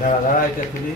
দাঁড়া দাঁড়া এটা তুলি।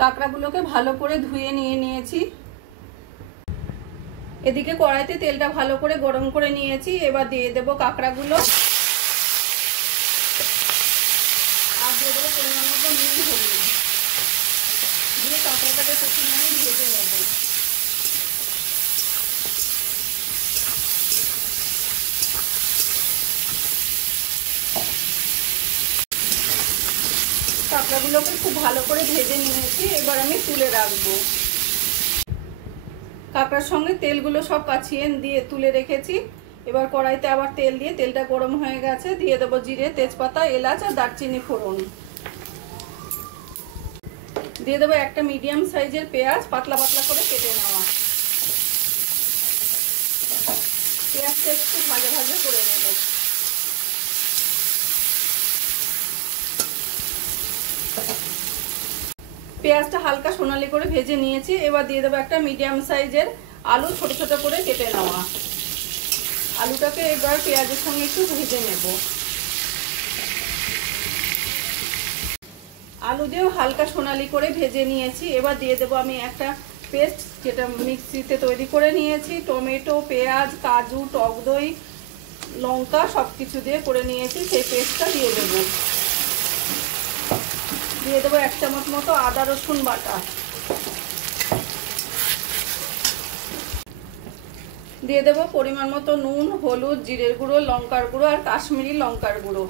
কাঁকড়াগুলোকে ভালো করে ধুয়ে নিয়েছি। এদিকে কড়াইতে তেলটা ভালো করে গরম করে নিয়েছি। এবার দিয়ে দেবো কাঁকড়াগুলো আর দিয়ে দেবো পরিমাণ মতো নুন হলুদ দিয়ে কাঁকড়াটাকে প্রথমে আমি ভেজে নেব। কাঁকড়াগুলোকে খুব ভালো করে ভেজে নিয়েছি। এবার আমি তুলে রাখবো। কাঁকড়ার সঙ্গে তেলগুলো সব কাছিয়ে দিয়ে তুলে রেখেছি। এবার কড়াইতে আবার তেল দিয়ে তেলটা গরম হয়ে গেছে। দিয়ে দেবো জিরে, তেজপাতা, এলাচ আর দারচিনি ফোড়ন। দিয়ে দেবো একটা মিডিয়াম সাইজের পেঁয়াজ পাতলা পাতলা করে কেটে নেওয়া। পেঁয়াজটা একটু ভাজা ভাজা করে নেব। পেঁয়াজটা হালকা সোনালি করে ভেজে নিয়েছি। এবার দিয়ে দেবো একটা মিডিয়াম সাইজের আলু ছোট ছোট করে কেটে নেওয়া। আলুটাকে এবার পেঁয়াজের সঙ্গে একটু ভেজে নেব। আলু দিয়েও হালকা সোনালি করে ভেজে নিয়েছি। এবার দিয়ে দেবো আমি একটা পেস্ট যেটা মিক্সিতে তৈরি করে নিয়েছি। টমেটো, পেঁয়াজ, কাজু, টক দই, লঙ্কা সব কিছু দিয়ে করে নিয়েছি। সেই পেস্টটা দিয়ে দেবো। দিয়ে দেবো 1 চামচ মতো আদা রসুন বাটা। দিয়ে দেবো পরিমাণ মতো নুন, হলুদ, জিরের গুঁড়ো, লঙ্কার গুঁড়ো আর কাশ্মীরি লঙ্কার গুঁড়ো।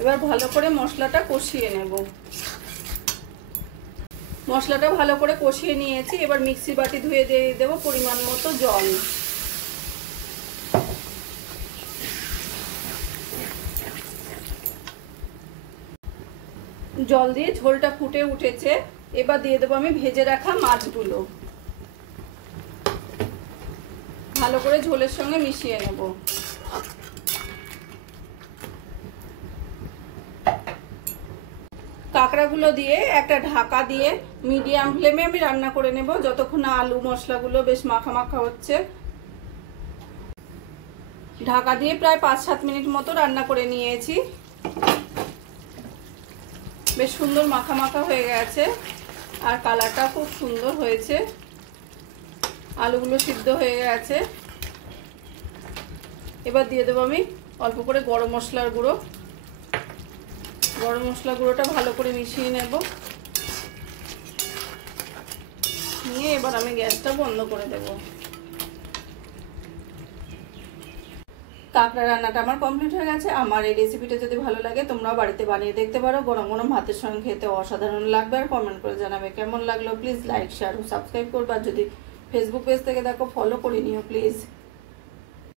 এবার ভালো করে মশলাটা কষিয়ে নেব। মশলাটা ভালো করে কষিয়ে নিয়েছি। এবার মিক্সি বাটি ধুয়ে দিয়ে দেবো পরিমাণ মতো জল। জল দিয়ে ঝোলটা ফুটে উঠেছে। এবার দিয়ে দেবো আমি ভেজে রাখা মাছগুলো। ভালো করে ঝোলের সঙ্গে মিশিয়ে নেব। কাঁকড়াগুলো দিয়ে একটা ঢাকা দিয়ে মিডিয়াম ফ্লেমে আমি রান্না করে নেব যতক্ষণ না আলু মশলাগুলো বেশ মাখা মাখা হচ্ছে। ঢাকা দিয়ে প্রায় 5-7 মিনিট মতো রান্না করে নিয়েছি। বেশ সুন্দর মাখা মাখা হয়ে গেছে আর কালারটা খুব সুন্দর হয়েছে। আলুগুলো সিদ্ধ হয়ে গেছে। এবার দিয়ে দেবো আমি অল্প করে গরম মশলার গুঁড়ো। গরম মশলা গুঁড়োটা ভালো করে মিশিয়ে নেব। নিয়ে এবার আমি গ্যাসটা বন্ধ করে দেব। কাঁকড়া রান্নাটা আমার কমপ্লিট হয়ে গেছে। আমার এই রেসিপিটা যদি ভালো লাগে তোমরাও বাড়িতে বানিয়ে দেখতে পারো। গরম গরম ভাতের সঙ্গে খেতে অসাধারণ লাগবে। আর কমেন্ট করে জানাবে কেমন লাগলো। প্লিজ লাইক, শেয়ার ও সাবস্ক্রাইব করবে। আর যদি ফেসবুক পেজ থেকে দেখো ফলো করে নিও প্লিজ।